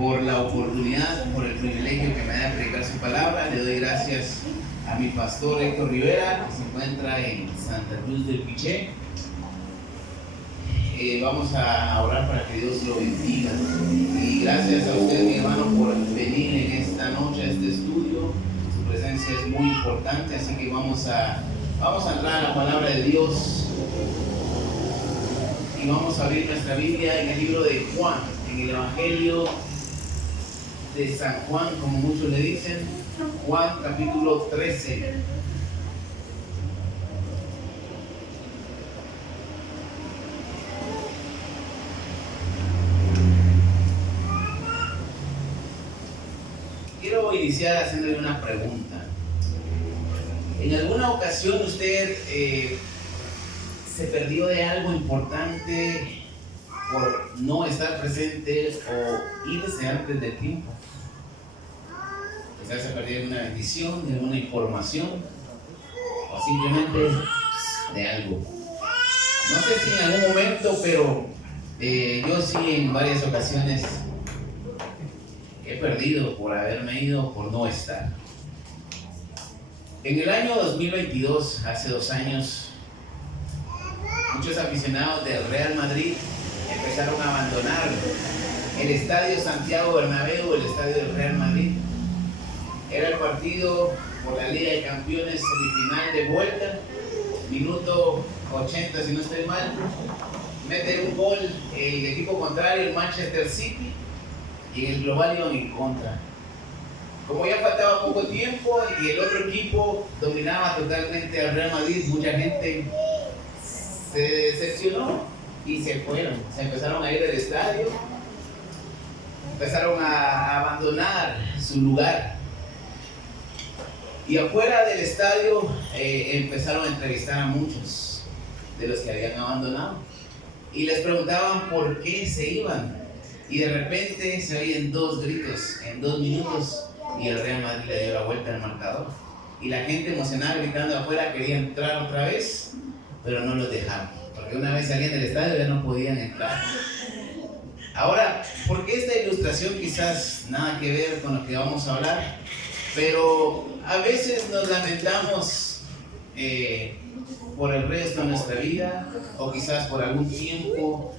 por la oportunidad, por el privilegio que me da de predicar su palabra. Le doy gracias a mi pastor Héctor Rivera, que se encuentra en Santa Cruz del Quiché. Vamos a orar para que Dios lo bendiga. Y gracias a usted, mi hermano, por venir en esta noche a este estudio. Su presencia es muy importante, así que vamos a entrar a la palabra de Dios. Y vamos a abrir nuestra Biblia en el libro de Juan, en el Evangelio de San Juan, como muchos le dicen, Juan capítulo 13. Quiero iniciar haciéndole una pregunta. ¿En alguna ocasión usted se perdió de algo importante por no estar presente o irse antes de tiempo? Quizás se perdió de una bendición, de una información o simplemente de algo. No sé si en algún momento, pero yo sí en varias ocasiones he perdido por haberme ido, por no estar. En el año 2022, hace 2 años, muchos aficionados del Real Madrid empezaron a abandonar el estadio Santiago Bernabéu, el estadio del Real Madrid. Era el partido por la Liga de Campeones, semifinal de vuelta, minuto 80 si no estoy mal. Mete un gol el equipo contrario, el Manchester City, y en el global iban en contra. Como ya faltaba poco tiempo y el otro equipo dominaba totalmente al Real Madrid, mucha gente se decepcionó y se fueron. Se empezaron a ir del estadio, empezaron a abandonar su lugar. Y afuera del estadio empezaron a entrevistar a muchos de los que habían abandonado. Y les preguntaban por qué se iban. Y de repente se oyen 2 gritos en 2 minutos y el Real Madrid le dio la vuelta al marcador. Y la gente emocionada gritando afuera quería entrar otra vez, pero no los dejaron. Porque una vez salían del estadio ya no podían entrar. Ahora, ¿por qué esta ilustración? Quizás nada que ver con lo que vamos a hablar, pero a veces nos lamentamos por el resto de nuestra vida, o quizás por algún tiempo,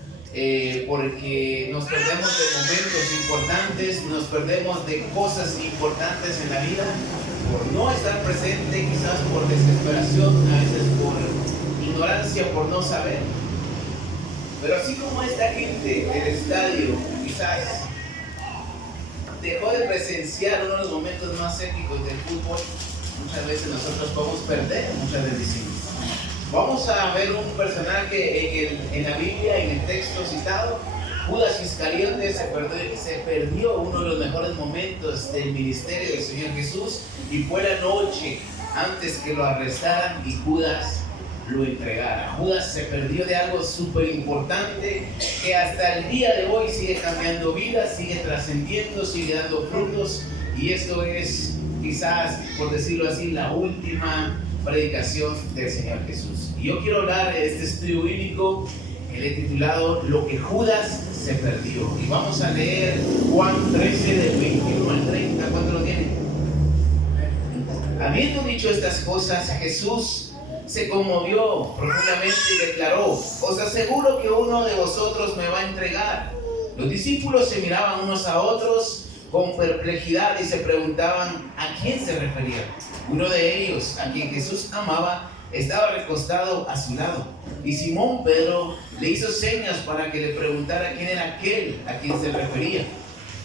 porque nos perdemos de momentos importantes, nos perdemos de cosas importantes en la vida, por no estar presente, quizás por desesperación, a veces por ignorancia, por no saber. Pero así como esta gente del estadio quizás dejó de presenciar uno de los momentos más épicos del fútbol, muchas veces nosotros podemos perder muchas bendiciones. Vamos a ver un personaje en la Biblia, en el texto citado. Judas Iscariote se perdió uno de los mejores momentos del ministerio del Señor Jesús, y fue la noche antes que lo arrestaran y Judas lo entregara. Judas se perdió de algo súper importante que hasta el día de hoy sigue cambiando vidas, sigue trascendiendo, sigue dando frutos, y esto es quizás, por decirlo así, la última predicación del Señor Jesús. Y yo quiero hablar de este estudio bíblico que le he titulado Lo que Judas se perdió. Y vamos a leer Juan 13 del 21 al 30. ¿Cuánto lo tienen? Habiendo dicho estas cosas, Jesús se conmovió profundamente y declaró: os aseguro que uno de vosotros me va a entregar. Los discípulos se miraban unos a otros con perplejidad y se preguntaban a quién se refería. Uno de ellos, a quien Jesús amaba, estaba recostado a su lado, y Simón Pedro le hizo señas para que le preguntara quién era aquel a quien se refería.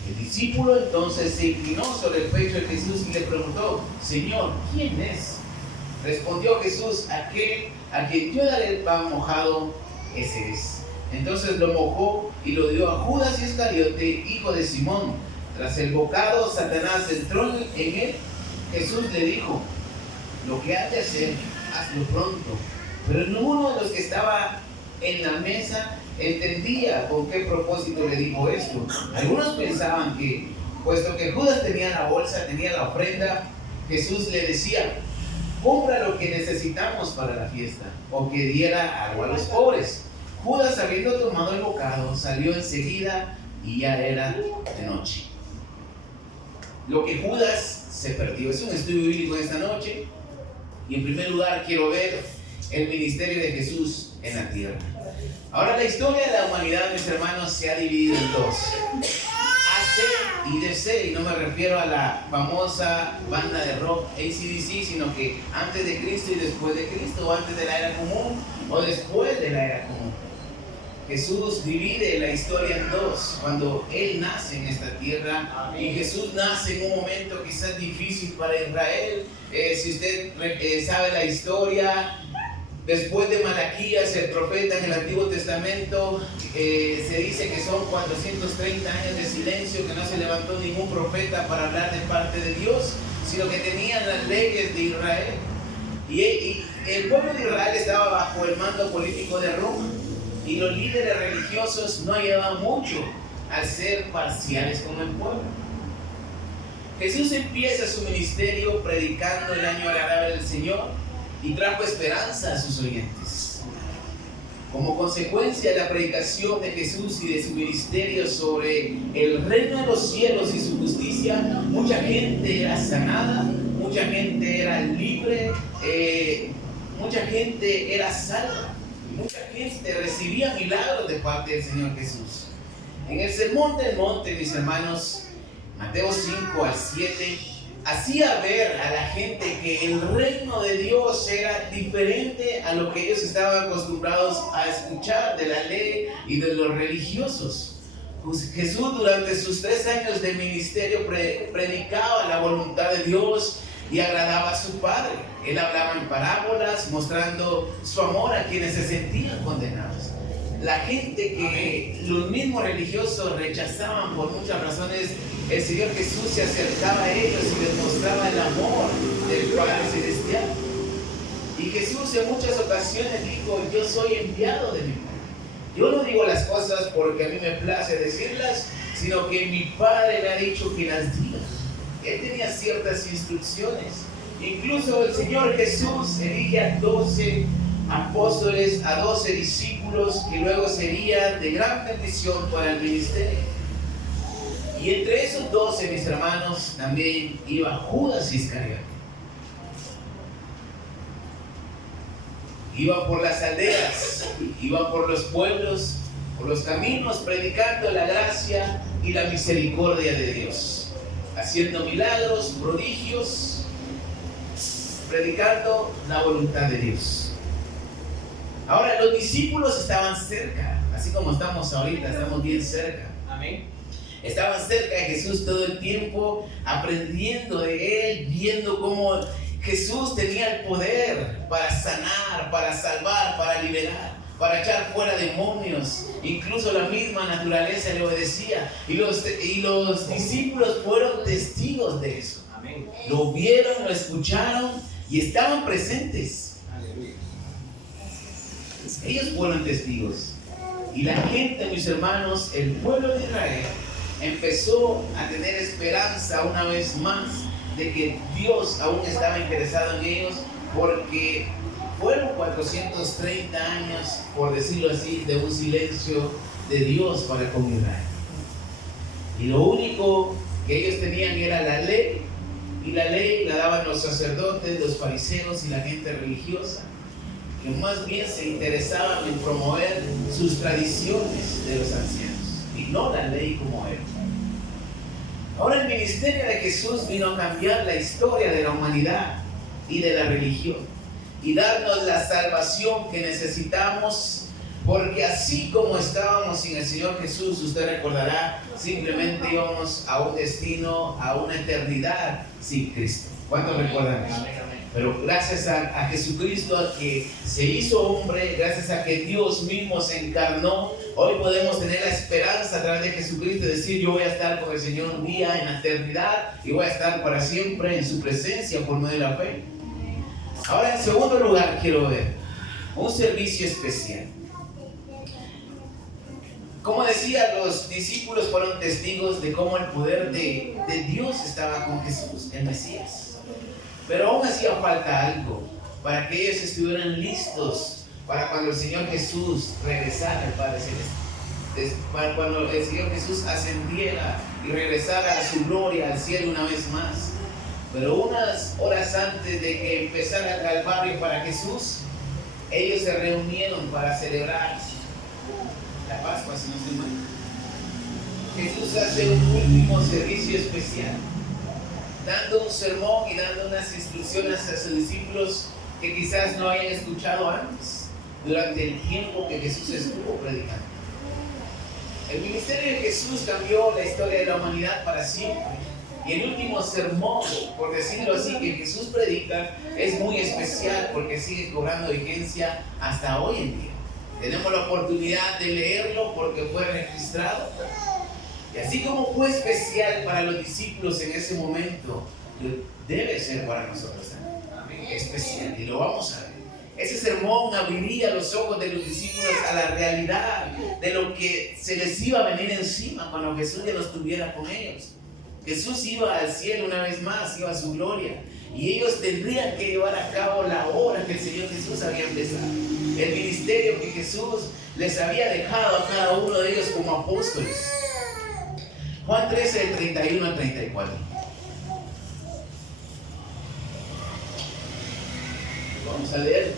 El discípulo entonces se inclinó sobre el pecho de Jesús y le preguntó: Señor, ¿quién es? Respondió Jesús: aquel a quien yo daré el pan mojado, ese es. Entonces lo mojó y lo dio a Judas Iscariote, hijo de Simón. Tras el bocado, Satanás entró en él. Jesús le dijo: lo que has de hacer, hazlo pronto. Pero ninguno de los que estaba en la mesa entendía con qué propósito le dijo esto. Algunos pensaban que, puesto que Judas tenía la bolsa, tenía la ofrenda, Jesús le decía: compra lo que necesitamos para la fiesta, o que diera algo a los pobres. Judas, habiendo tomado el bocado, salió enseguida y ya era de noche. Lo que Judas se perdió. Es un estudio bíblico esta noche. Y en primer lugar quiero ver el ministerio de Jesús en la tierra. Ahora la historia de la humanidad, mis hermanos, se ha dividido en dos. AC y DC, y no me refiero a la famosa banda de rock AC/DC, sino que antes de Cristo y después de Cristo, o antes de la era común o después de la era común. Jesús divide la historia en dos, cuando Él nace en esta tierra. Y Jesús nace en un momento quizás difícil para Israel. Si usted sabe la historia, después de Malaquías, el profeta en el Antiguo Testamento, se dice que son 430 años de silencio, que no se levantó ningún profeta para hablar de parte de Dios, sino que tenían las leyes de Israel. Y el pueblo de Israel estaba bajo el mando político de Roma. Y los líderes religiosos no ayudaban mucho al ser parciales como el pueblo. Jesús empieza su ministerio predicando el año agradable del Señor y trajo esperanza a sus oyentes. Como consecuencia de la predicación de Jesús y de su ministerio sobre el reino de los cielos y su justicia, mucha gente era sanada, mucha gente era libre, mucha gente era salva. Mucha gente recibía milagros de parte del Señor Jesús. En el Sermón del Monte, mis hermanos, Mateo 5 al 7, hacía ver a la gente que el reino de Dios era diferente a lo que ellos estaban acostumbrados a escuchar de la ley y de los religiosos. Pues Jesús durante sus 3 años de ministerio predicaba la voluntad de Dios y agradaba a su Padre. Él hablaba en parábolas, mostrando su amor a quienes se sentían condenados. La gente que los mismos religiosos rechazaban por muchas razones, el Señor Jesús se acercaba a ellos y les mostraba el amor del Padre Celestial. Y Jesús en muchas ocasiones dijo: yo soy enviado de mi Padre. Yo no digo las cosas porque a mí me place decirlas, sino que mi Padre me ha dicho que las diga. Él tenía ciertas instrucciones. Incluso el Señor Jesús elige a 12 apóstoles, a 12 discípulos que luego serían de gran bendición para el ministerio. Y entre esos 12, mis hermanos, también iba Judas Iscariote. Iba por las aldeas, iba por los pueblos, por los caminos, predicando la gracia y la misericordia de Dios, haciendo milagros, prodigios, predicando la voluntad de Dios. Ahora, los discípulos estaban cerca, así como estamos ahorita, estamos bien cerca. Amén. Estaban cerca de Jesús todo el tiempo, aprendiendo de Él, viendo cómo Jesús tenía el poder para sanar, para salvar, para liberar, para echar fuera demonios. Incluso la misma naturaleza le obedecía. Y los discípulos fueron testigos de eso. Amén. Lo vieron, lo escucharon y estaban presentes. Aleluya. Ellos fueron testigos. Y la gente, mis hermanos, el pueblo de Israel, empezó a tener esperanza una vez más de que Dios aún estaba interesado en ellos, porque fueron 430 años, por decirlo así, de un silencio de Dios para con Israel. Y lo único que ellos tenían era la ley, y la ley la daban los sacerdotes, los fariseos y la gente religiosa, que más bien se interesaban en promover sus tradiciones de los ancianos, y no la ley como era. Ahora el ministerio de Jesús vino a cambiar la historia de la humanidad y de la religión, y darnos la salvación que necesitamos, porque así como estábamos sin el Señor Jesús, usted recordará, simplemente íbamos a un destino, a una eternidad sin Cristo. ¿Cuántos recuerdan eso? Pero gracias a Jesucristo, a que se hizo hombre, gracias a que Dios mismo se encarnó, hoy podemos tener la esperanza a través de Jesucristo, decir: yo voy a estar con el Señor un día en la eternidad y voy a estar para siempre en su presencia por medio de la fe. Ahora, en segundo lugar, quiero ver un servicio especial. Como decía, los discípulos fueron testigos de cómo el poder de Dios estaba con Jesús, el Mesías. Pero aún hacía falta algo para que ellos estuvieran listos para cuando el Señor Jesús regresara al Padre Celestial. cuando el Señor Jesús ascendiera y regresara a su gloria al cielo una vez más. Pero unas horas antes de que empezara el Calvario para Jesús, ellos se reunieron para celebrar la Pascua, si no estoy mal. Jesús hace un último servicio especial, dando un sermón y dando unas instrucciones a sus discípulos que quizás no hayan escuchado antes, durante el tiempo que Jesús estuvo predicando. El ministerio de Jesús cambió la historia de la humanidad para siempre. Y el último sermón, por decirlo así, que Jesús predica es muy especial porque sigue cobrando vigencia hasta hoy en día. Tenemos la oportunidad de leerlo porque fue registrado. Y así como fue especial para los discípulos en ese momento, debe ser para nosotros también. Especial, y lo vamos a ver. Ese sermón abriría los ojos de los discípulos a la realidad de lo que se les iba a venir encima cuando Jesús ya no estuviera con ellos. Jesús iba al cielo una vez más, iba a su gloria, y ellos tendrían que llevar a cabo la obra que el Señor Jesús había empezado, el ministerio que Jesús les había dejado a cada uno de ellos como apóstoles. Juan 13, del 31 al 34. Vamos a leer.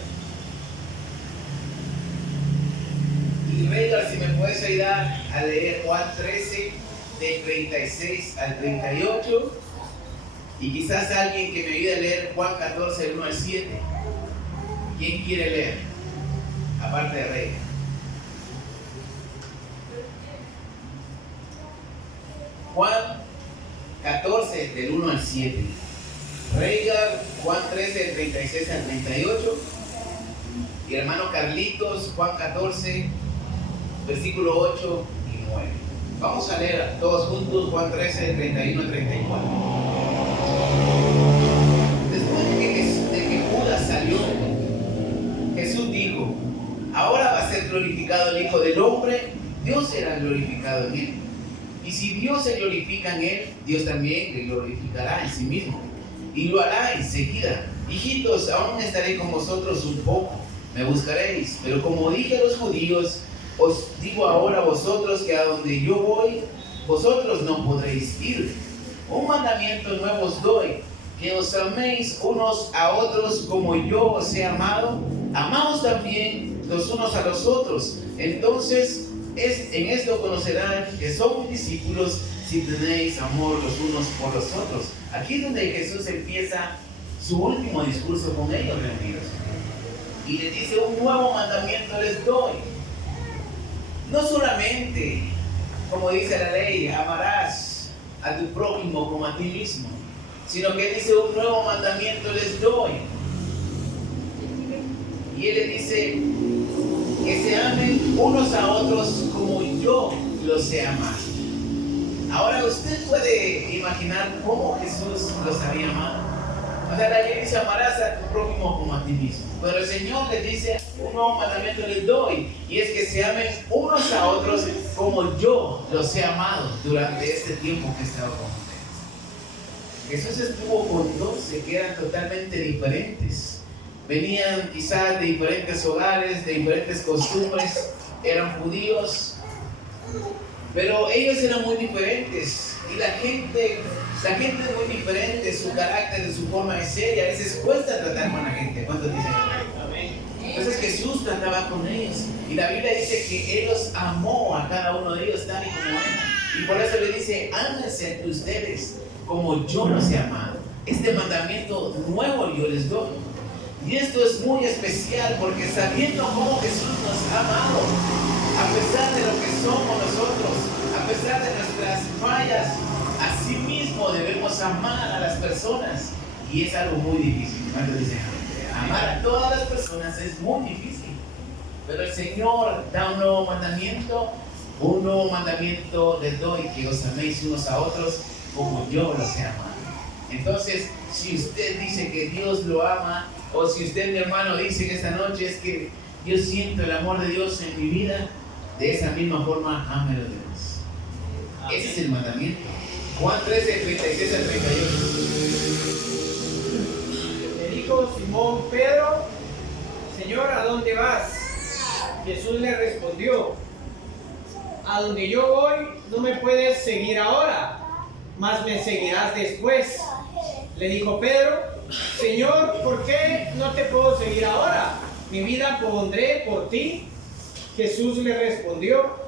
Y Regar, si me puedes ayudar a leer Juan 13, del 36 al 38. Y quizás alguien que me ayude a leer Juan 14, del 1 al 7. ¿Quién quiere leer? Aparte de Regar. Juan 14, del 1 al 7. Regar, Juan 13, del 36 al 38. Y hermano Carlitos, Juan 14, versículo 8 y 9. Vamos a leer todos juntos Juan 13, del 31 al 34. Después de que Judas salió, Jesús dijo: ahora va a ser glorificado el Hijo del Hombre, Dios será glorificado en él. Y si Dios se glorifica en él, Dios también le glorificará en sí mismo. Y lo hará enseguida. Hijitos, aún estaré con vosotros un poco, me buscaréis. Pero como dije a los judíos, os digo ahora a vosotros que a donde yo voy, vosotros no podréis ir. Un mandamiento nuevo os doy, que os améis unos a otros como yo os he amado. Amaos también los unos a los otros. Entonces, en esto conocerán que son mis discípulos si tenéis amor los unos por los otros. Aquí es donde Jesús empieza su último discurso con ellos reunidos. Y les dice: un nuevo mandamiento les doy. No solamente, como dice la ley, amarás a tu prójimo como a ti mismo, sino que dice: un nuevo mandamiento les doy. Y él les dice que se amen unos a otros como yo los he amado. Ahora usted puede imaginar cómo Jesús los había amado. O sea, la ley dice: amarás a tu prójimo como a ti mismo. Pero el Señor les dice: un nuevo mandamiento les doy, y es que se amen unos a otros como yo los he amado durante este tiempo que he estado con ustedes. Jesús estuvo con 12 que eran totalmente diferentes. Venían quizás de diferentes hogares, de diferentes costumbres, eran judíos, pero ellos eran muy diferentes. Y la gente es muy diferente, su carácter, su forma de ser, y a veces cuesta tratar con la gente. ¿Cuántos dicen amén? Entonces Jesús trataba con ellos, y la Biblia dice que Él los amó a cada uno de ellos tal y como eran. Y por eso le dice: ámense entre ustedes como yo los he amado. Este mandamiento nuevo yo les doy. Y esto es muy especial porque sabiendo cómo Jesús nos ha amado, a pesar de lo que somos nosotros, a pesar de nuestras fallas, así mismo debemos amar a las personas. Y es algo muy difícil. ¿Cuántos dicen amén? Amar a todas las personas es muy difícil. Pero el Señor da un nuevo mandamiento. Un nuevo mandamiento les doy, que os améis unos a otros como yo los he amado. Entonces, si usted dice que Dios lo ama, o si usted, mi hermano, dice en esta noche: es que yo siento el amor de Dios en mi vida, de esa misma forma, ame a los demás. Ese es el mandamiento. Juan 13, 36 al 38. Le dijo Simón Pedro: Señor, ¿a dónde vas? Jesús le respondió: a donde yo voy no me puedes seguir ahora, mas me seguirás después. Le dijo Pedro: Señor, ¿por qué no te puedo seguir ahora? Mi vida pondré por ti. Jesús le respondió: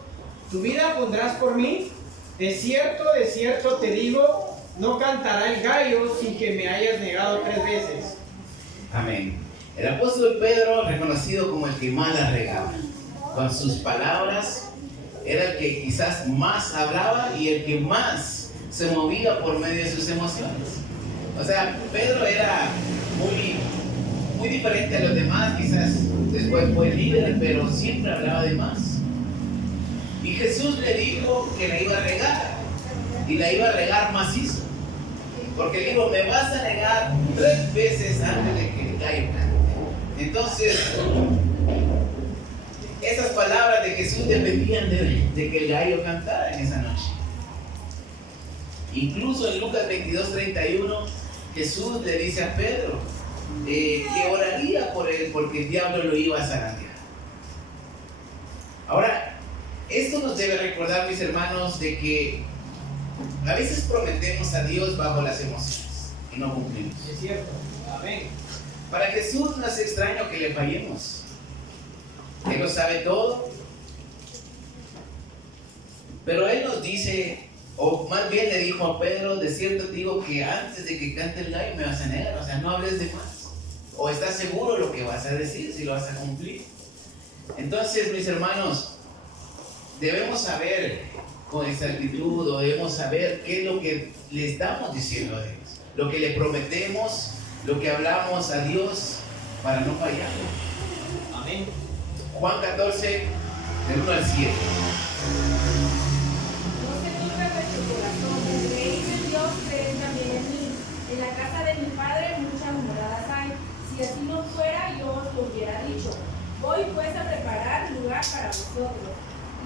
¿Tu vida pondrás por mí? De cierto te digo, no cantará el gallo sin que me hayas negado 3 veces. Amén. El apóstol Pedro, reconocido como el que más la regaba, con sus palabras, era el que quizás más hablaba y el que más se movía por medio de sus emociones. O sea, Pedro era muy diferente a los demás, quizás después fue líder, pero siempre hablaba de más. Y Jesús le dijo que la iba a regar, y la iba a regar macizo, porque le dijo: me vas a negar 3 veces antes de que el gallo cante. Entonces, esas palabras de Jesús dependían de que el gallo cantara en esa noche. Incluso en Lucas 22:31, Jesús le dice a Pedro que oraría por él porque el diablo lo iba a zarandear. Ahora, esto nos debe recordar, mis hermanos, de que a veces prometemos a Dios bajo las emociones y no cumplimos. Es cierto. Amén. Para Jesús no es extraño que le fallemos. Él lo sabe todo. Pero Él nos dice, o más bien le dijo a Pedro: de cierto te digo que antes de que cante el gallo me vas a negar. O sea, no hables de más. O estás seguro lo que vas a decir, si lo vas a cumplir. Entonces, mis hermanos, debemos saber con exactitud, o debemos saber qué es lo que le estamos diciendo a Dios, lo que le prometemos, lo que hablamos a Dios, para no fallar. Amén. Juan 14, del 1 al 7. No se turbe vuestro corazón, creéis en Dios, creed también en mí. En la casa de mi Padre muchas moradas hay. Si así no fuera, yo os lo hubiera dicho. Voy pues a preparar lugar para vosotros.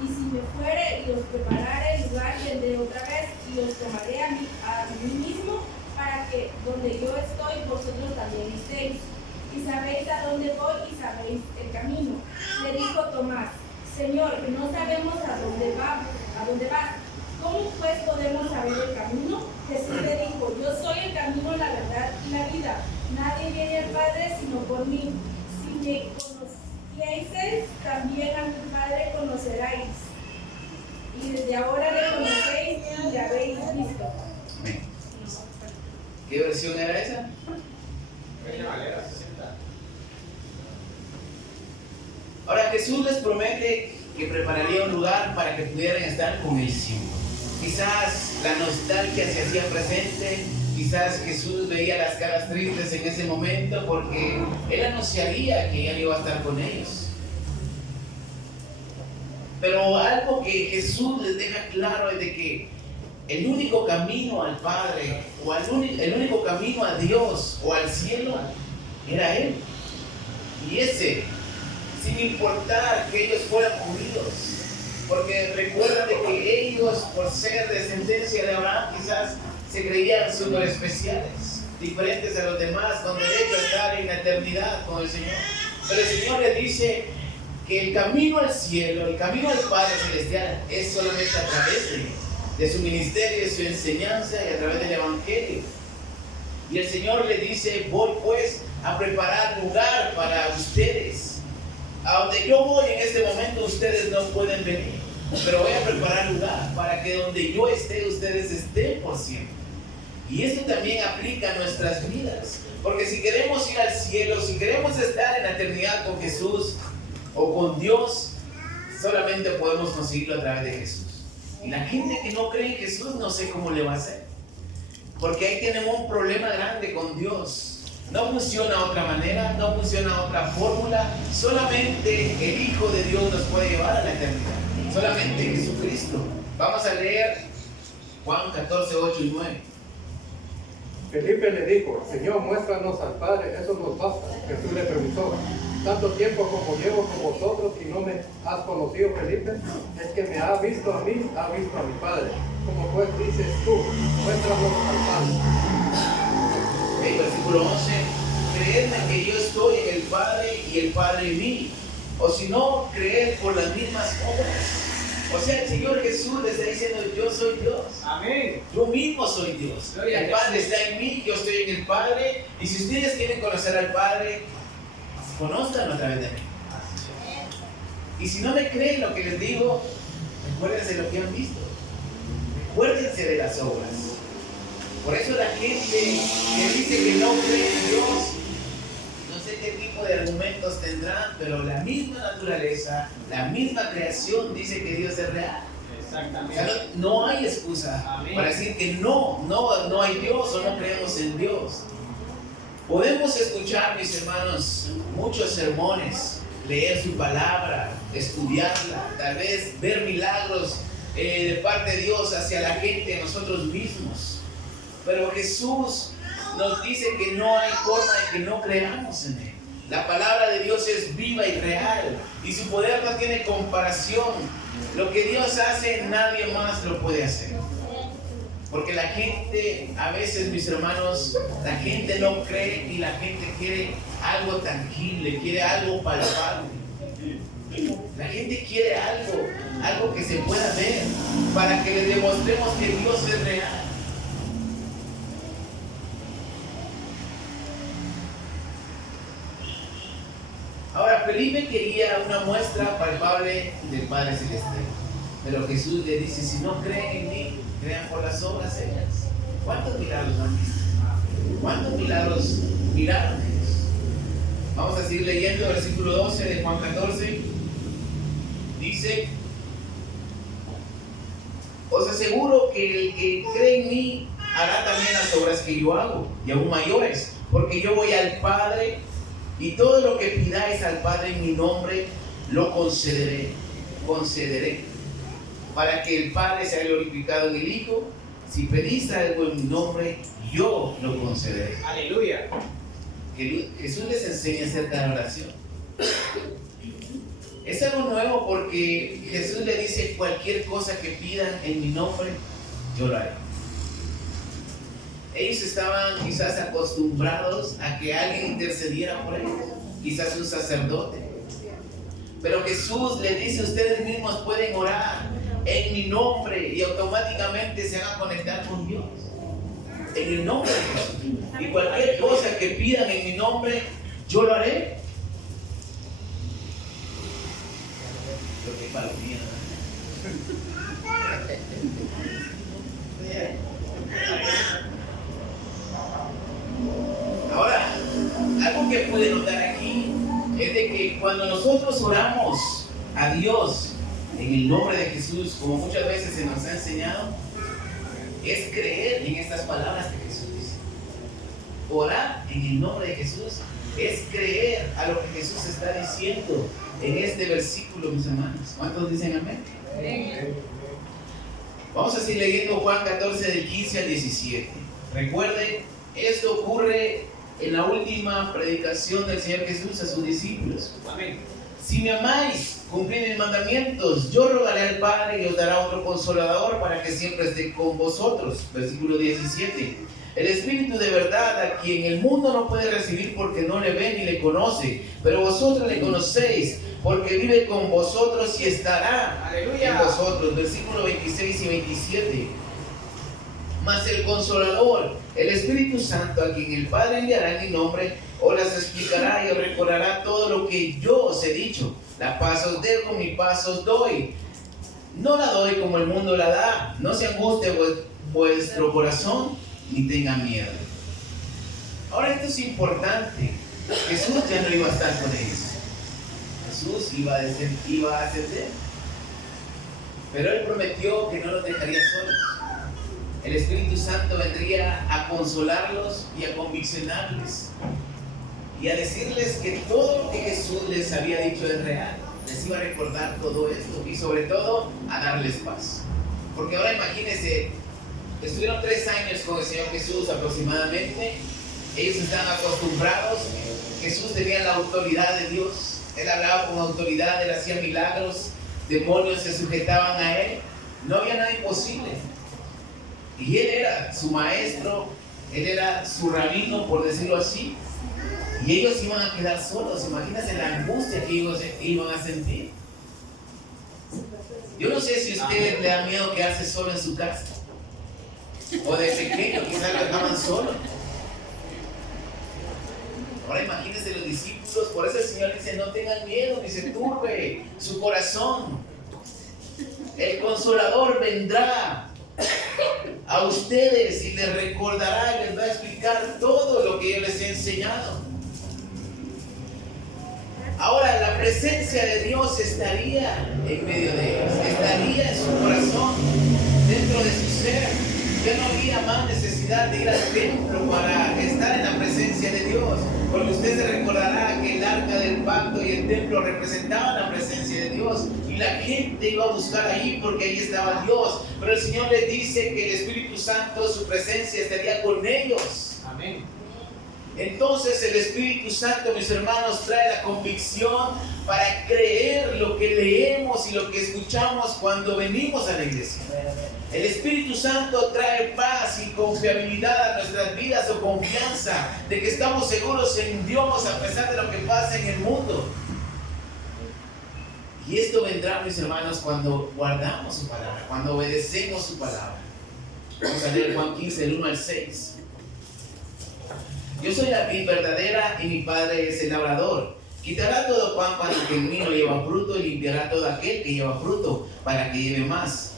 Y si me fuere y os preparare el lugar, vendré otra vez y os tomaré a mí mismo, para que donde yo estoy, vosotros también estéis. Y sabéis a dónde voy y sabéis el camino. Le dijo Tomás: Señor, no sabemos a dónde vas. ¿Cómo pues podemos saber el camino? Jesús le dijo: Yo soy el camino, la verdad y la vida. Nadie viene al Padre sino por mí. Si me conocieseis, también a mi Padre conoceráis. Y desde ahora le conocéis y le habéis visto. Amén. ¿Qué versión era esa? Reina Valera 60. Ahora, Jesús les promete que prepararía un lugar para que pudieran estar con Él siempre. Quizás la nostalgia se hacía presente, quizás Jesús veía las caras tristes en ese momento porque Él anunciaría que Él iba a estar con ellos. Pero algo que Jesús les deja claro es de que el único camino al Padre, o el único camino a Dios o al cielo, era Él. Y ese, sin importar que ellos fueran judíos, porque recuerden de que ellos, por ser descendencia de Abraham, quizás se creían súper especiales, diferentes a los demás, con derecho a estar en la eternidad con el Señor. Pero el Señor les dice que el camino al cielo, el camino al Padre Celestial, es solamente a través de su ministerio, de su enseñanza y a través del Evangelio. Y el Señor le dice: voy pues a preparar lugar para ustedes. A donde yo voy en este momento ustedes no pueden venir, pero voy a preparar lugar para que donde yo esté ustedes estén por siempre. Y esto también aplica a nuestras vidas, porque si queremos ir al cielo, si queremos estar en la eternidad con Jesús o con Dios, solamente podemos conseguirlo a través de Jesús. Y la gente que no cree en Jesús, no sé cómo le va a hacer, porque ahí tenemos un problema grande con Dios. No funciona otra manera, no funciona otra fórmula. Solamente el Hijo de Dios nos puede llevar a la eternidad. Solamente Jesucristo. Vamos a leer Juan 14, 8 y 9. Felipe le dijo: Señor, muéstranos al Padre, eso nos basta. Jesús le preguntó: ¿tanto tiempo como llevo con vosotros y no me has conocido, Felipe? Es que me ha visto a mí, ha visto a mi Padre. Como pues dices tú, muéstranos al Padre. Versículo 11: creedme que yo estoy en el Padre y el Padre en mí, o si no, creed por las mismas obras. O sea, el Señor Jesús le está diciendo, yo soy Dios. Amén. Yo mismo soy Dios. Gloria a El Padre está en mí, yo estoy en el Padre. Y si ustedes quieren conocer al Padre, conózcanlo a través de mí. Y si no me creen lo que les digo, recuérdense lo que han visto. Recuérdense de las obras. Por eso la gente que dice que no cree en Dios, no sé qué tipo de argumentos tendrán, pero la misma naturaleza, la misma creación dice que Dios es real. O Exactamente. sea, no hay excusa Amén. para decir que no hay Dios o no creemos en Dios. Podemos escuchar, mis hermanos, muchos sermones, leer su palabra, estudiarla, tal vez ver milagros de parte de Dios hacia la gente, nosotros mismos. Pero Jesús nos dice que no hay forma de que no creamos en Él. La palabra de Dios es viva y real y su poder no tiene comparación. Lo que Dios hace, nadie más lo puede hacer. Porque la gente, a veces, mis hermanos, la gente no cree y la gente quiere algo tangible, quiere algo palpable. La gente quiere algo que se pueda ver, para que le demostremos que Dios es real. Ahora, Felipe quería una muestra palpable del Padre Celestial. Pero Jesús le dice, si no creen en mí, crean por las obras ellas. ¿Cuántos milagros han visto? ¿Cuántos milagros miraron ellos? Vamos a seguir leyendo el versículo 12 de Juan 14. Dice, os aseguro que el que cree en mí hará también las obras que yo hago, y aún mayores, porque yo voy al Padre, y todo lo que pidáis al Padre en mi nombre, lo concederé, para que el Padre sea glorificado en el Hijo. Si pedís algo en mi nombre, yo lo concederé. Aleluya. Jesús les enseña acerca de la oración. Es algo nuevo porque Jesús le dice, cualquier cosa que pidan en mi nombre, yo lo haré. Ellos estaban quizás acostumbrados a que alguien intercediera por ellos, quizás un sacerdote. Pero Jesús les dice, ustedes mismos pueden orar en mi nombre y automáticamente se van a conectar con Dios. En el nombre de Jesús. Y cualquier cosa que pidan en mi nombre, yo lo haré. Lo que palomía. Ahora, algo que pude notar aquí es de que cuando nosotros oramos a Dios en el nombre de Jesús, como muchas veces se nos ha enseñado, es creer en estas palabras que Jesús dice. Orar en el nombre de Jesús es creer a lo que Jesús está diciendo en este versículo, mis hermanos. ¿Cuántos dicen amén? Amén. Vamos a seguir leyendo Juan 14 del 15 al 17. Recuerden, esto ocurre en la última predicación del Señor Jesús a sus discípulos. Amén. Si me amáis, cumplid mis mandamientos. Yo rogaré al Padre y os dará otro consolador para que siempre esté con vosotros. Versículo 17. El Espíritu de verdad, a quien el mundo no puede recibir porque no le ve ni le conoce, pero vosotros le conocéis, porque vive con vosotros y estará Aleluya. en vosotros. Versículo 26 y 27. Mas el Consolador, el Espíritu Santo, a quien el Padre enviará en mi nombre, os las explicará y os recordará todo lo que yo os he dicho. La paz os dejo, mi paz os doy. No la doy como el mundo la da. No se angustie vuestro corazón, ni tenga miedo. Ahora esto es importante. Jesús ya no iba a estar con ellos. Jesús iba a ascender. Pero Él prometió que no los dejaría solos. El Espíritu Santo vendría a consolarlos y a conviccionarles y a decirles que todo lo que Jesús les había dicho es real. Les iba a recordar todo esto y sobre todo a darles paz. Porque ahora imagínense, estuvieron 3 años con el Señor Jesús aproximadamente. Ellos estaban acostumbrados. Jesús tenía la autoridad de Dios. Él hablaba con autoridad, Él hacía milagros, demonios se sujetaban a Él. No había nada imposible. Y Él era su maestro, Él era su rabino, por decirlo así. Y ellos iban a quedar solos. Imagínense la angustia que ellos iban a sentir. Yo no sé si a ustedes le da miedo quedarse solo en su casa. O de pequeño quizás lo dejaban solo. Ahora imagínense los discípulos, por eso el Señor dice, no tengan miedo, ni se turbe su corazón. El Consolador vendrá a ustedes y les recordará y les va a explicar todo lo que yo les he enseñado. Ahora la presencia de Dios estaría en medio de ellos, estaría en su corazón, dentro de su ser. Ya no había más necesidad de ir al templo para estar en la presencia de Dios, porque usted se recordará que el arca del pacto y el templo representaban la presencia de Dios y la gente iba a buscar ahí porque ahí estaba Dios. Pero el Señor les dice que el Espíritu Santo, su presencia estaría con ellos. Amén. Entonces el Espíritu Santo, mis hermanos, trae la convicción para creer lo que leemos y lo que escuchamos cuando venimos a la iglesia. El Espíritu Santo trae paz y confiabilidad a nuestras vidas, o confianza de que estamos seguros en Dios a pesar de lo que pasa en el mundo. Y esto vendrá, mis hermanos, cuando guardamos su palabra, cuando obedecemos su palabra. Vamos a leer Juan 15, del 1 al 6. Yo soy la vid verdadera y mi Padre es el labrador. Quitará todo pámpano que en mí no lleva fruto y limpiará todo aquel que lleva fruto para que lleve más.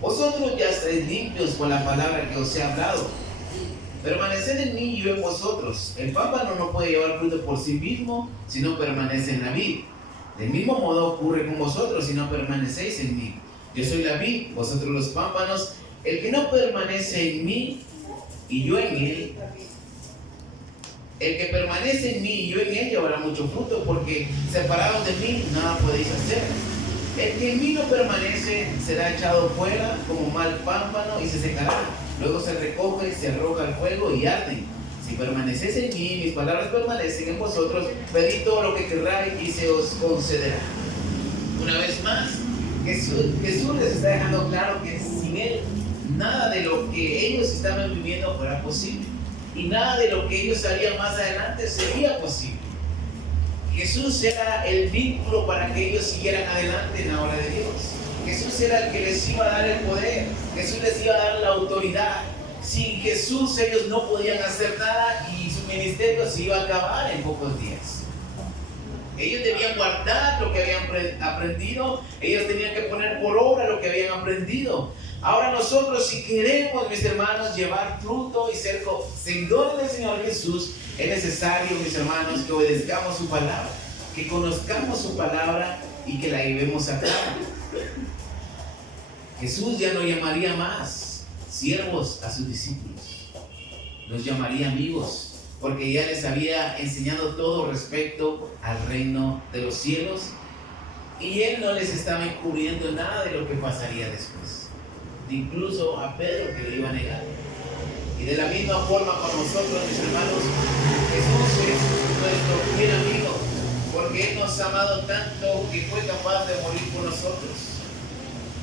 Vosotros ya estáis limpios por la palabra que os he hablado. Permaneced en mí y yo en vosotros. El pámpano no puede llevar fruto por sí mismo si no permanece en la vid. Del mismo modo ocurre con vosotros si no permanecéis en mí. Yo soy la vid, vosotros los pámpanos. El que no permanece en mí y yo en él, el que permanece en mí y yo en él llevará mucho fruto, porque separados de mí nada podéis hacer. El que en mí no permanece será echado fuera como mal pámpano y se secará. Luego se recoge, se arroja al fuego y arde. Si permanecéis en mí y mis palabras permanecen en vosotros, pedid todo lo que querráis y se os concederá. Una vez más, Jesús les está dejando claro que sin Él nada de lo que ellos estaban viviendo fuera posible. Y nada de lo que ellos harían más adelante sería posible. Jesús era el vínculo para que ellos siguieran adelante en la obra de Dios. Jesús era el que les iba a dar el poder. Jesús les iba a dar la autoridad. Sin Jesús ellos no podían hacer nada y su ministerio se iba a acabar en pocos días. Ellos debían guardar lo que habían aprendido. Ellos tenían que poner por obra lo que habían aprendido. Ahora nosotros, si queremos, mis hermanos, llevar fruto y ser seguidores del Señor Jesús, es necesario, mis hermanos, que obedezcamos su palabra, que conozcamos su palabra y que la llevemos a cabo. Jesús ya no llamaría más siervos a sus discípulos, los llamaría amigos, porque ya les había enseñado todo respecto al reino de los cielos y Él no les estaba encubriendo nada de lo que pasaría después. Incluso a Pedro, que le iba a negar. Y de la misma forma con nosotros, mis hermanos, Jesús es nuestro buen amigo, porque Él nos ha amado tanto que fue capaz de morir por nosotros.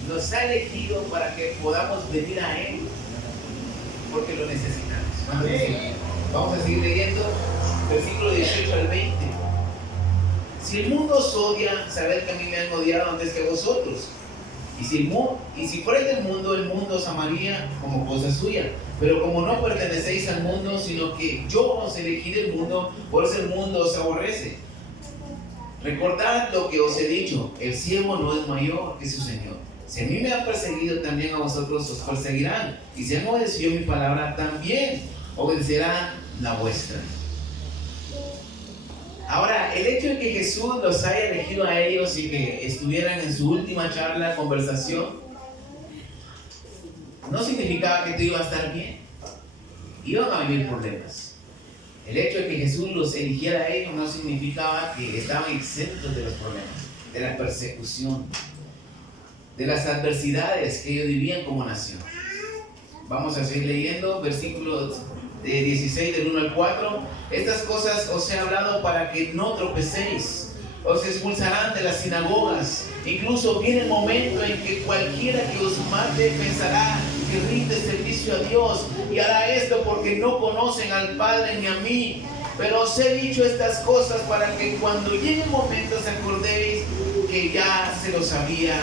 Nos ha elegido para que podamos venir a Él, porque lo necesitamos. Vamos a seguir leyendo versículo 18 al 20. Si el mundo os odia, sabed que a mí me han odiado antes que a vosotros. Y si fuerais del mundo, el mundo os amaría como cosa suya. Pero como no pertenecéis al mundo, sino que yo os elegí del mundo, por eso el mundo os aborrece. Recordad lo que os he dicho: el siervo no es mayor que su Señor. Si a mí me han perseguido, también a vosotros os perseguirán. Y si han obedecido mi palabra, también obedecerán la vuestra. Ahora, el hecho de que Jesús los haya elegido a ellos y que estuvieran en su última charla, conversación, no significaba que todo iba a estar bien. Iban a vivir problemas. El hecho de que Jesús los eligiera a ellos no significaba que estaban exentos de los problemas, de la persecución, de las adversidades que ellos vivían como nación. Vamos a seguir leyendo versículos de 16 del 1 al 4. Estas cosas os he hablado para que no tropecéis. Os expulsarán de las sinagogas. Incluso viene el momento en que cualquiera que os mate pensará que rinde servicio a Dios y hará esto porque no conocen al Padre ni a mí. Pero os he dicho estas cosas para que cuando llegue el momento os acordéis que ya se los había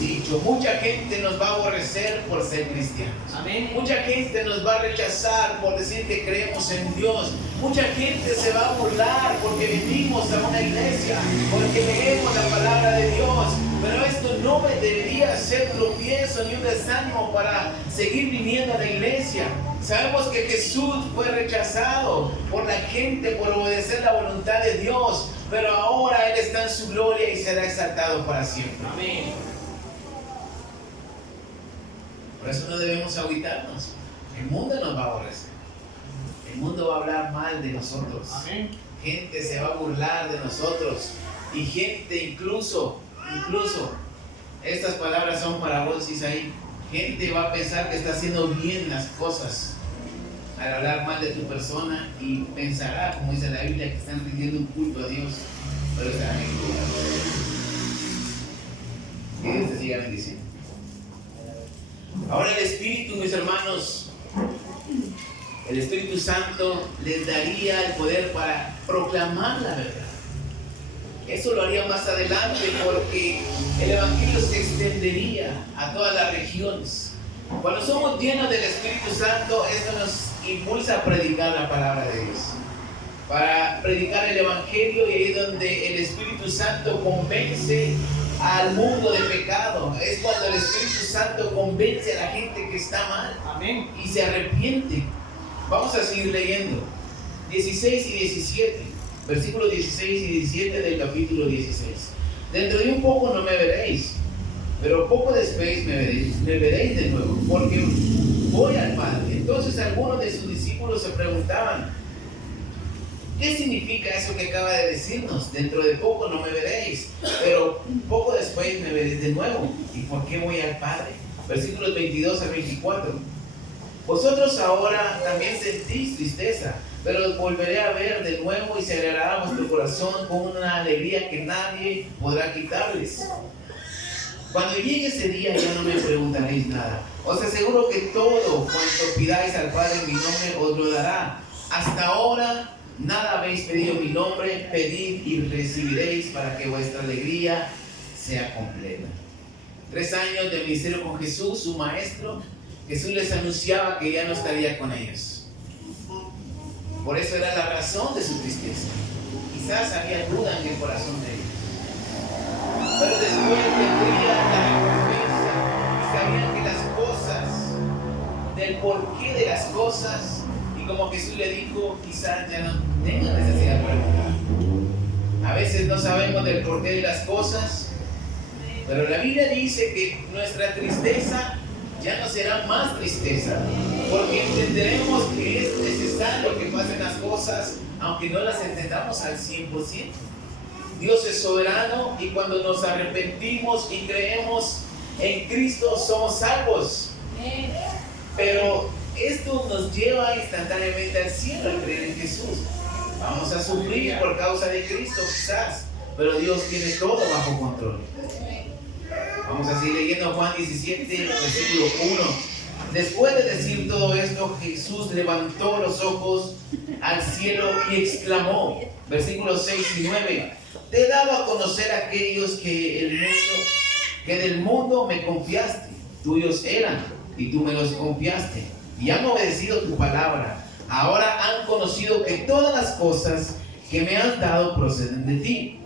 dicho. Mucha gente nos va a aborrecer por ser cristianos. Amén. Mucha gente nos va a rechazar por decir que creemos en Dios. Mucha gente se va a burlar porque venimos a una iglesia, porque leemos la palabra de Dios. Pero esto no me debería ser tropiezo ni un desánimo para seguir viniendo a la iglesia. Sabemos que Jesús fue rechazado por la gente por obedecer la voluntad de Dios, pero ahora Él está en su gloria y será exaltado para siempre. Amén. Por eso no debemos agüitarnos. El mundo nos va a aborrecer. El mundo va a hablar mal de nosotros. Amén. Gente se va a burlar de nosotros. Y gente incluso, estas palabras son para vos, Isaí. Gente va a pensar que está haciendo bien las cosas al hablar mal de tu persona y pensará, como dice la Biblia, que están rindiendo un culto a Dios, pero estarán equivocados. Que Dios te siga bendiciendo. Ahora el Espíritu, mis hermanos, el Espíritu Santo les daría el poder para proclamar la verdad. Eso lo haría más adelante porque el Evangelio se extendería a todas las regiones. Cuando somos llenos del Espíritu Santo, esto nos impulsa a predicar la palabra de Dios. Para predicar el Evangelio, y ahí es donde el Espíritu Santo convence al mundo de pecado. Es cuando el Espíritu Santo convence a la gente que está mal. Amén. Y se arrepiente. Vamos a seguir leyendo. 16 y 17. Versículos 16 y 17 del capítulo 16. Dentro de un poco no me veréis, pero poco después me veréis de nuevo, porque voy al Padre. Entonces algunos de sus discípulos se preguntaban: ¿qué significa eso que acaba de decirnos? Dentro de poco no me veréis, pero poco después me veréis de nuevo. ¿Y por qué voy al Padre? Versículos 22 al 24. Vosotros ahora también sentís tristeza, pero os volveré a ver de nuevo y se alegrará vuestro corazón con una alegría que nadie podrá quitarles. Cuando llegue ese día ya no me preguntaréis nada. Os aseguro que todo cuanto pidáis al Padre en mi nombre os lo dará. Hasta ahora nada habéis pedido en mi nombre, pedid y recibiréis para que vuestra alegría sea completa. 3 años de ministerio con Jesús, su maestro. Jesús les anunciaba que ya no estaría con ellos. Por eso era la razón de su tristeza. Quizás había duda en el corazón de ellos. Pero después vendría la recompensa. Y sabían que las cosas, del porqué de las cosas, y como Jesús le dijo, quizás ya no tengan necesidad de preguntar. A veces no sabemos del porqué de las cosas, pero la Biblia dice que nuestra tristeza ya no será más tristeza, porque entenderemos que es necesario que pasen las cosas, aunque no las entendamos al 100%. Dios es soberano y cuando nos arrepentimos y creemos en Cristo somos salvos. Pero esto nos lleva instantáneamente al cielo al creer en Jesús. Vamos a sufrir por causa de Cristo quizás, pero Dios tiene todo bajo control. Vamos a seguir leyendo Juan 17, versículo 1. Después de decir todo esto, Jesús levantó los ojos al cielo y exclamó, versículos 6 y 9, te he dado a conocer a aquellos que del mundo me confiaste, tuyos eran, y tú me los confiaste, y han obedecido tu palabra. Ahora han conocido que todas las cosas que me has dado proceden de ti.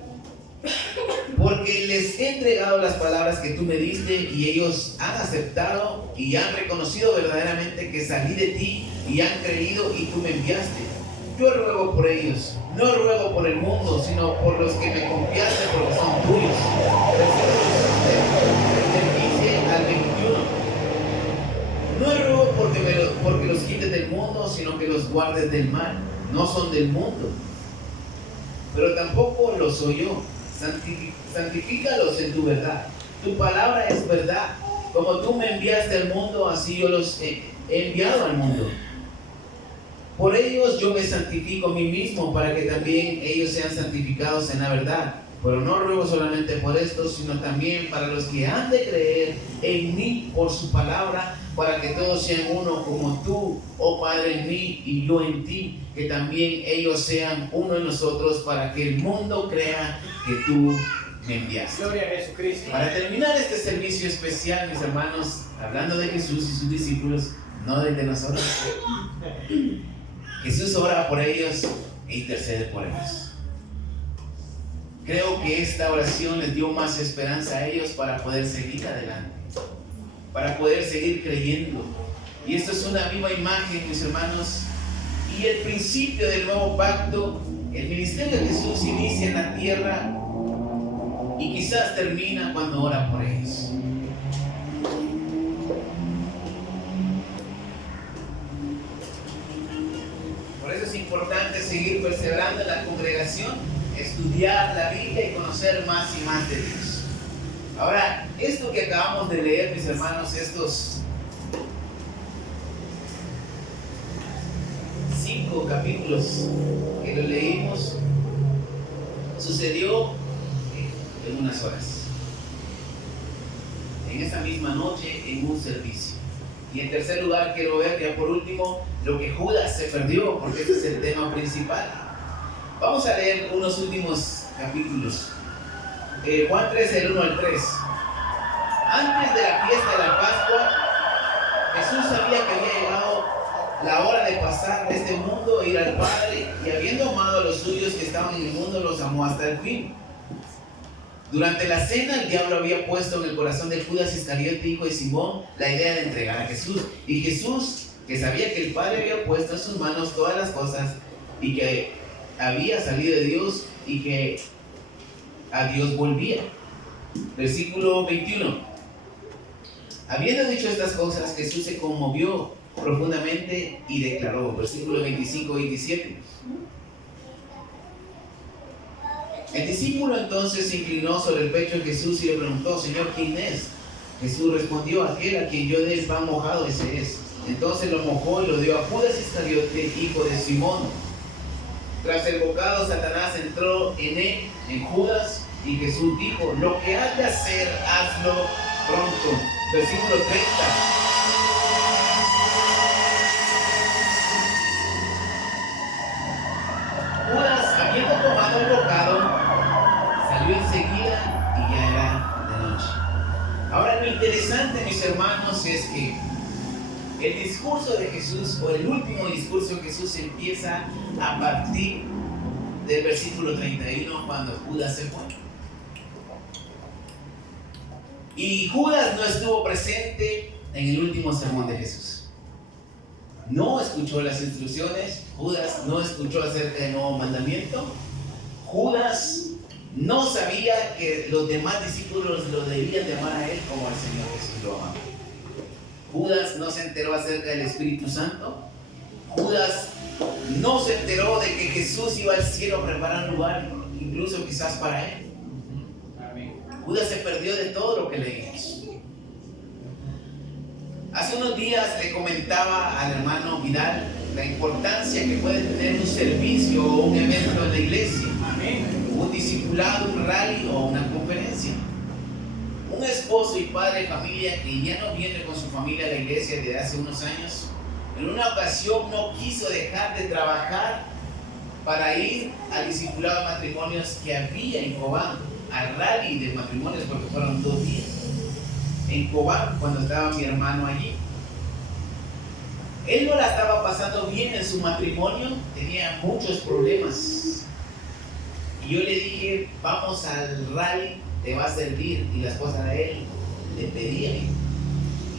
Porque les he entregado las palabras que tú me diste y ellos han aceptado y han reconocido verdaderamente que salí de ti y han creído y tú me enviaste. Yo ruego por ellos, no ruego por el mundo, sino por los que me confiaste porque son tuyos. Versículos del 15 al 21. No ruego porque los quites del mundo, sino que los guardes del mal. No son del mundo, pero tampoco lo soy yo. Santifícalos en tu verdad. Tu palabra es verdad. Como tú me enviaste al mundo, así yo los he enviado al mundo. Por ellos yo me santifico a mí mismo, para que también ellos sean santificados en la verdad. Pero no ruego solamente por esto, sino también para los que han de creer en mí por su palabra, para que todos sean uno como tú, oh Padre, en mí y yo en ti, que también ellos sean uno en nosotros, para que el mundo crea que tú me enviaste. Gloria a Jesucristo. Para terminar este servicio especial, mis hermanos, hablando de Jesús y sus discípulos, no de nosotros. Jesús ora por ellos e intercede por ellos. Creo que esta oración les dio más esperanza a ellos para poder seguir adelante, para poder seguir creyendo. Y esto es una viva imagen, mis hermanos, y el principio del nuevo pacto. El ministerio de Jesús inicia en la tierra y quizás termina cuando ora por ellos. Por eso es importante seguir perseverando en la congregación, estudiar la Biblia y conocer más y más de Dios. Ahora, esto que acabamos de leer, mis hermanos, estos 5 capítulos que lo leímos, sucedió en unas horas, en esa misma noche, en un servicio. Y en tercer lugar, quiero ver ya por último lo que Judas se perdió, porque ese es el tema principal. Vamos a leer unos últimos capítulos. Juan 13, del 1 al 3. Antes de la fiesta de la Pascua, Jesús sabía que había llegado la hora de pasar de este mundo e ir al Padre, y habiendo amado a los suyos que estaban en el mundo, los amó hasta el fin. Durante la cena, el diablo había puesto en el corazón de Judas Iscariote, hijo de Simón, la idea de entregar a Jesús. Y Jesús, que sabía que el Padre había puesto en sus manos todas las cosas y que había salido de Dios y que a Dios volvía. Versículo 21. Habiendo dicho estas cosas, Jesús se conmovió profundamente y declaró, versículo 25-27. El discípulo entonces se inclinó sobre el pecho de Jesús y le preguntó: Señor, ¿quién es? Jesús respondió: aquel a quien yo dé el pan mojado, ese es. Entonces lo mojó y lo dio a Judas Iscariote, hijo de Simón. Tras el bocado, Satanás entró en él, en Judas, y Jesús dijo: lo que has de hacer, hazlo pronto. Versículo 30. Judas, habiendo tomado el bocado, salió enseguida y ya era de noche. Ahora, lo interesante, mis hermanos, es que el discurso de Jesús, o el último discurso de Jesús, empieza a partir del versículo 31, cuando Judas se fue. Y Judas no estuvo presente en el último sermón de Jesús. No escuchó las instrucciones. Judas no escuchó acerca del nuevo mandamiento. Judas no sabía que los demás discípulos lo debían de amar a él como el Señor Jesús lo amaba. Judas no se enteró acerca del Espíritu Santo. Judas no se enteró de que Jesús iba al cielo a preparar un lugar, incluso quizás para él. Judas se perdió de todo lo que leímos. Hace unos días le comentaba al hermano Vidal la importancia que puede tener un servicio o un evento en la iglesia. Un discipulado, un rally o una conferencia. Un esposo y padre de familia que ya no viene con su familia a la iglesia desde hace unos años, en una ocasión no quiso dejar de trabajar para ir al discipulado de matrimonios que había en Cobán, al rally de matrimonios, porque fueron 2 días en Cobán cuando estaba mi hermano allí. Él no la estaba pasando bien en su matrimonio, tenía muchos problemas. Y yo le dije: vamos al rally, te va a servir. Y la esposa de él le pedía,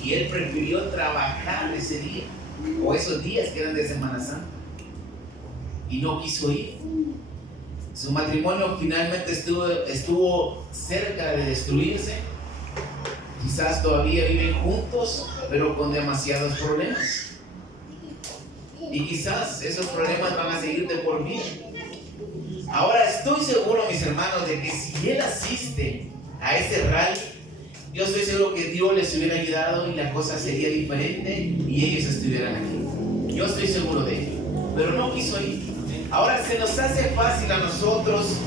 y él prefirió trabajar ese día, o esos días que eran de Semana Santa, y no quiso ir. Su matrimonio finalmente estuvo cerca de destruirse. Quizás todavía viven juntos, pero con demasiados problemas. Y quizás esos problemas van a seguir de por vida. Ahora estoy seguro, mis hermanos, de que si él asiste a ese rally, yo estoy seguro que Dios les hubiera ayudado y la cosa sería diferente y ellos estuvieran aquí. Yo estoy seguro de ello. Pero no quiso ir. Ahora se nos hace fácil a nosotros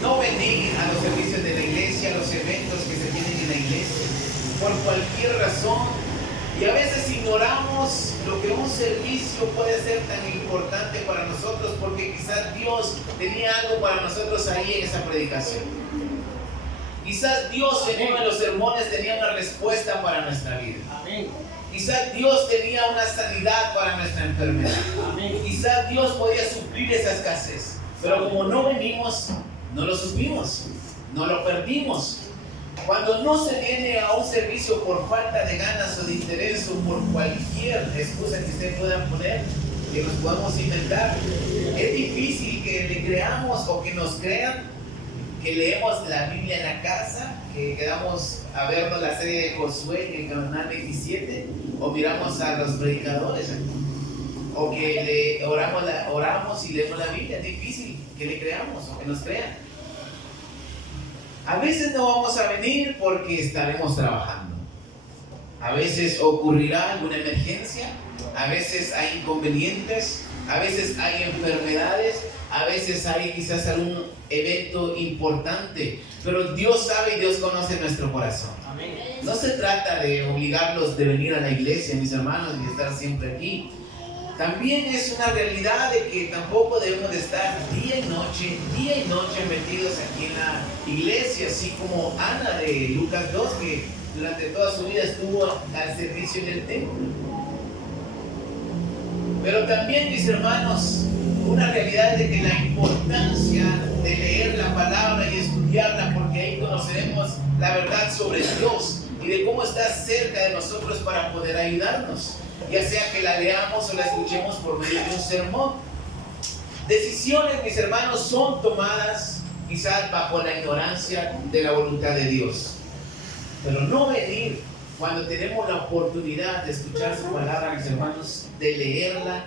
no venir a los servicios de la iglesia, a los eventos que se tienen en la iglesia, por cualquier razón. Y a veces ignoramos lo que un servicio puede ser tan importante para nosotros, porque quizás Dios tenía algo para nosotros ahí en esa predicación. Quizás Dios en uno de los sermones tenía una respuesta para nuestra vida. Amén. Quizás Dios tenía una sanidad para nuestra enfermedad. Amén. Quizás Dios podía suplir esa escasez. Pero como no venimos, no lo supimos, no lo perdimos. Cuando no se viene a un servicio por falta de ganas o de interés o por cualquier excusa que usted pueda poner, que nos podamos inventar, es difícil que le creamos o que nos crean que leemos la Biblia en la casa, que quedamos a vernos la serie de Josué en el canal 27, o miramos a los predicadores, o que oramos y leemos la Biblia. Es difícil que le creamos o que nos crean. A veces no vamos a venir porque estaremos trabajando. A veces ocurrirá alguna emergencia, a veces hay inconvenientes, a veces hay enfermedades, a veces hay quizás algún evento importante, pero Dios sabe y Dios conoce nuestro corazón. Amén. No se trata de obligarlos de venir a la iglesia, mis hermanos, y de estar siempre aquí. También es una realidad de que tampoco debemos de estar día y noche metidos aquí en la iglesia, así como Ana de Lucas 2, que durante toda su vida estuvo al servicio en el templo. Pero también, mis hermanos, una realidad de que la importancia de leer la palabra y estudiarla, porque ahí conoceremos la verdad sobre Dios y de cómo está cerca de nosotros para poder ayudarnos, ya sea que la leamos o la escuchemos por medio de un sermón. Decisiones, mis hermanos, son tomadas quizás bajo la ignorancia de la voluntad de Dios, pero no venir cuando tenemos la oportunidad de escuchar su palabra, mis hermanos, de leerla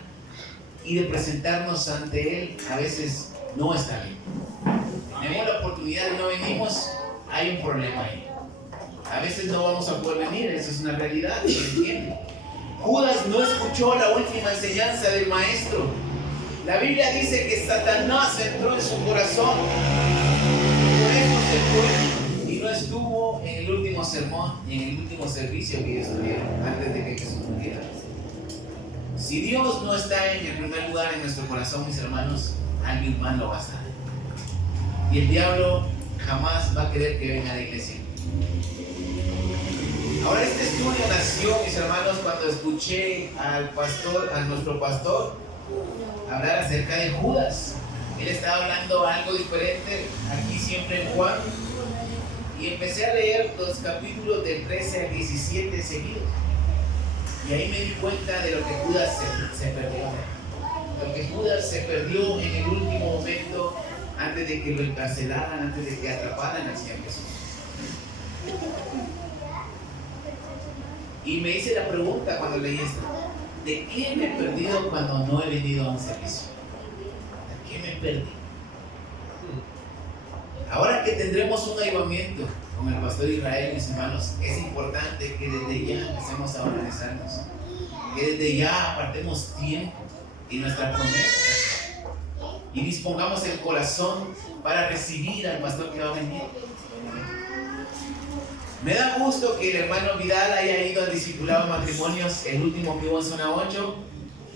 y de presentarnos ante Él, a veces no está bien. Tenemos la oportunidad y no venimos, hay un problema ahí. A veces no vamos a poder venir, eso es una realidad, ¿se entiende? Judas no escuchó la última enseñanza del maestro. La Biblia dice que Satanás entró en su corazón, por eso se fue y no estuvo en el último sermón y en el último servicio que ellos tuvieron antes de que Jesús muriera. Si Dios no está en el primer lugar en nuestro corazón, mis hermanos, alguien más lo va a estar. Y el diablo jamás va a querer que venga a la iglesia. Ahora, este estudio nació, mis hermanos, cuando escuché a nuestro pastor, hablar acerca de Judas. Él estaba hablando algo diferente aquí siempre en Juan. Y empecé a leer los capítulos del 13 al 17 seguidos. Y ahí me di cuenta de lo que Judas se perdió. Lo que Judas se perdió en el último momento, antes de que lo encarcelaran, antes de que atraparan al Señor Jesús. Y me hice la pregunta cuando leí esto: ¿de qué me he perdido cuando no he venido a un servicio? ¿De qué me perdí? Ahora que tendremos un avivamiento con el pastor Israel, mis hermanos, es importante que desde ya empecemos a organizarnos, que desde ya apartemos tiempo y nuestra promesa y dispongamos el corazón para recibir al pastor que va a venir. Me da gusto que el hermano Vidal haya ido al discipulado de matrimonios, el último que hubo en zona 8.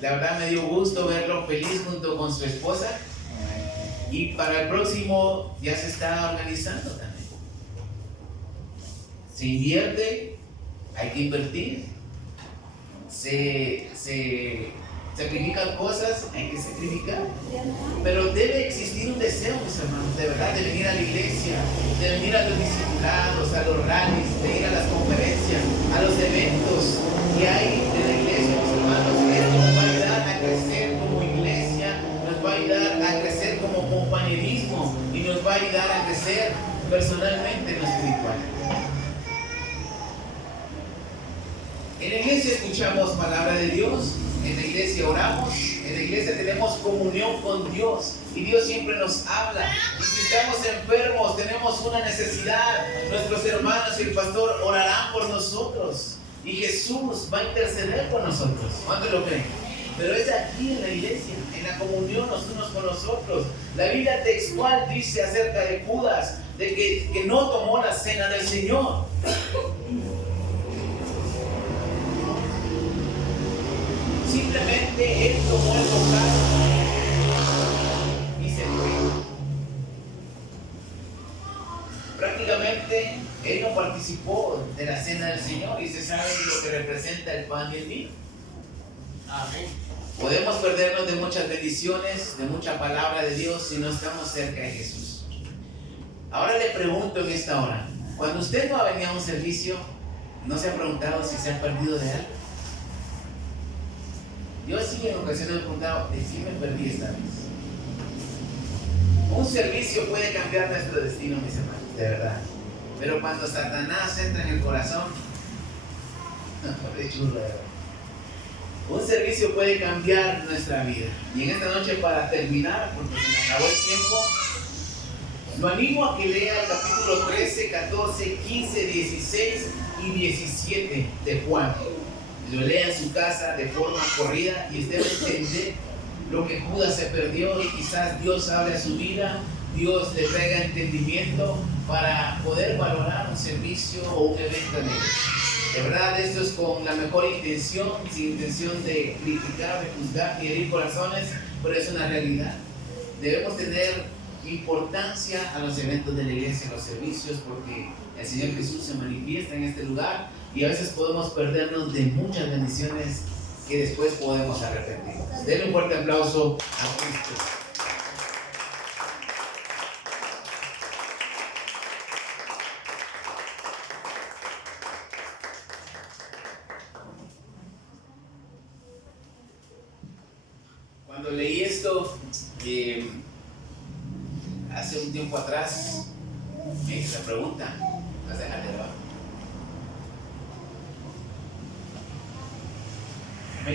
La verdad me dio gusto verlo feliz junto con su esposa. Y para el próximo ya se está organizando también. Se invierte, hay que invertir. Se sacrifican cosas, hay que sacrificar. Pero debe existir un deseo, mis hermanos, de verdad, de venir a la iglesia, de venir a los discipulados, a los rallies, de ir a las conferencias, a los eventos que hay en la iglesia, mis hermanos. Esto nos va a ayudar a crecer como iglesia, nos va a ayudar a crecer como compañerismo y nos va a ayudar a crecer personalmente en lo espiritual. En la iglesia escuchamos palabra de Dios, en la iglesia oramos, en la iglesia tenemos comunión con Dios y Dios siempre nos habla. Y si estamos enfermos, tenemos una necesidad, nuestros hermanos y el pastor orarán por nosotros y Jesús va a interceder por nosotros. ¿Cuántos lo creen? Pero es aquí en la iglesia, en la comunión los unos con los otros. La Biblia textual dice acerca de Judas, de que no tomó la cena del Señor. Simplemente él tomó el bocado y se fue. Prácticamente obviamente él no participó de la cena del Señor y se sabe lo que representa el pan y el vino. Amén. Podemos perdernos de muchas bendiciones, de mucha palabra de Dios si no estamos cerca de Jesús. Ahora le pregunto en esta hora, cuando usted no ha venido a un servicio, ¿no se ha preguntado si se ha perdido de algo? Yo sí en ocasiones me he preguntado, ¿de qué me perdí esta vez? Un servicio puede cambiar nuestro destino, mis hermanos, de verdad. Pero cuando Satanás entra en el corazón, de churro, de verdad. Un servicio puede cambiar nuestra vida. Y en esta noche, para terminar, porque se me acabó el tiempo, lo animo a que lea el capítulo 13, 14, 15, 16 y 17 de Juan. Lo lea en su casa de forma corrida y usted va a entender lo que Judas se perdió y quizás Dios hable a su vida, Dios le traiga entendimiento para poder valorar un servicio o un evento en él. De verdad, esto es con la mejor intención, sin intención de criticar, de juzgar ni herir corazones, pero es una realidad. Debemos tener importancia a los eventos de la iglesia, a los servicios, porque el Señor Jesús se manifiesta en este lugar y a veces podemos perdernos de muchas bendiciones que después podemos arrepentirnos. Denle un fuerte aplauso a Cristo. Cuando leí esto, hace un tiempo atrás, me hice la pregunta, ¿vas a dejar de grabar?